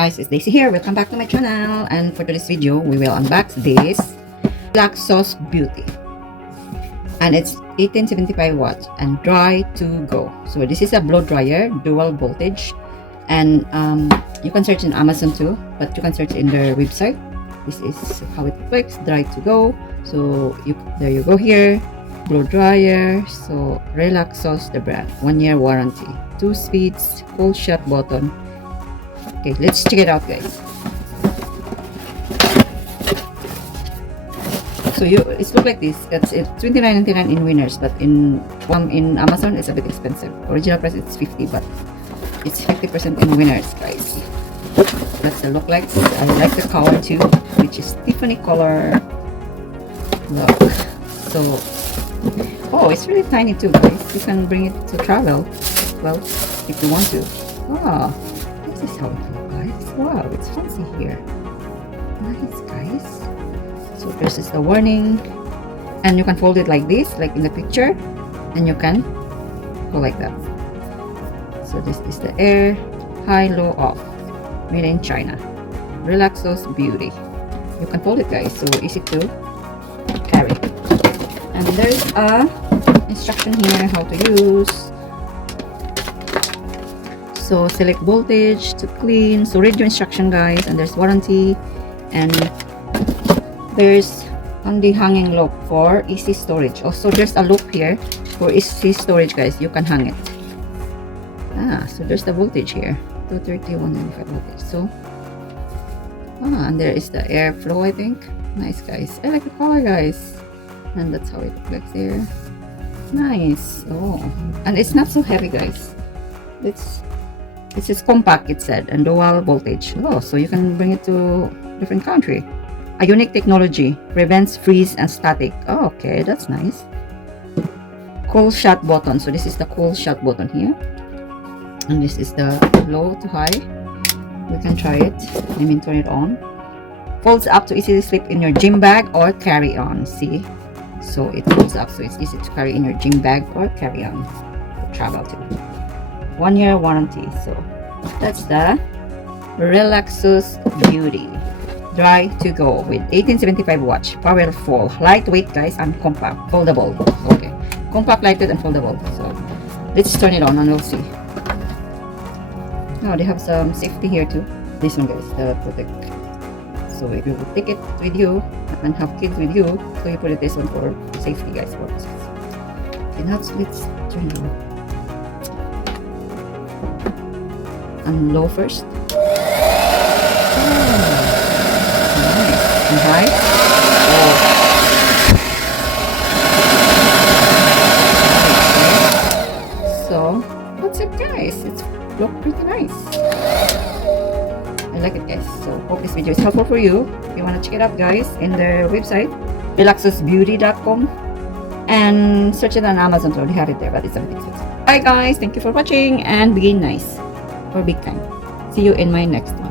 Guys, it's Daisy here. Welcome back to my channel, and for today's video we will unbox this Relaxus Beauty, and it's 1875 watts and DRY2GO. So this is a blow dryer, dual voltage, and you can search in Amazon too, but you can search in their website. This is how it looks, DRY2GO. So there you go here, blow dryer. So Relaxus the brand, 1 year warranty, 2 speeds, cold shut button. Okay, let's check it out, guys. So it's look like this. It's $29.99 in Winners, but in Amazon it's a bit expensive. Original price is $50, but it's 50% in Winners, guys. That's the look like. I like the color too, which is Tiffany color. Look. So, oh, it's really tiny too, guys. You can bring it to travel, well, if you want to. Wow. This is how it looks, guys. Wow, it's fancy here. Nice, guys. So this is the warning, and you can fold it like this, like in the picture, and you can go like that. So this is the air, high, low, off, made in China. Relaxus Beauty. You can fold it, guys, so easy to carry. And there's a instruction here how to use. So select voltage to clean. So read your instruction, guys, and there's warranty, and there's on the hanging loop for easy storage. Also, there's a loop here for easy storage, guys. You can hang it. So there's the voltage here, 230, 195 voltage. So and there is the airflow, I think. Nice, guys. I like the color, guys, and that's how it looks there. Nice. Oh, and it's not so heavy, guys. This is compact, it said, and dual voltage. Oh, so you can bring it to different country. A unique technology, prevents freeze and static. Oh, okay, that's nice. Cool shut button. So this is the cool shut button here, and this is the low to high. We can try it. I mean, turn it on. Folds up to easily slip in your gym bag or carry on. See, so it folds up, so it's easy to carry in your gym bag or carry on to travel to. 1 year warranty. So that's the Relaxus Beauty DRY2GO with 1875 watts, powerful, lightweight, guys, and compact, foldable. Okay, compact, lighted, and foldable. So let's turn it on and we'll see. Now they have some safety here too. This one, guys, the protect. So if you take it with you and have kids with you, so you put it this one for safety, guys, purposes. Okay, now let's turn it on. And low first. Oh, nice. And high. Oh. So that's it, guys. It's look pretty nice. I like it, guys. So hope this video is helpful for you. If you want to check it out, guys, in their website, relaxusbeauty.com, and search it on Amazon. So they have it there, but it's a bit expensive. Bye, guys. Thank you for watching, and be nice for big time. See you in my next one.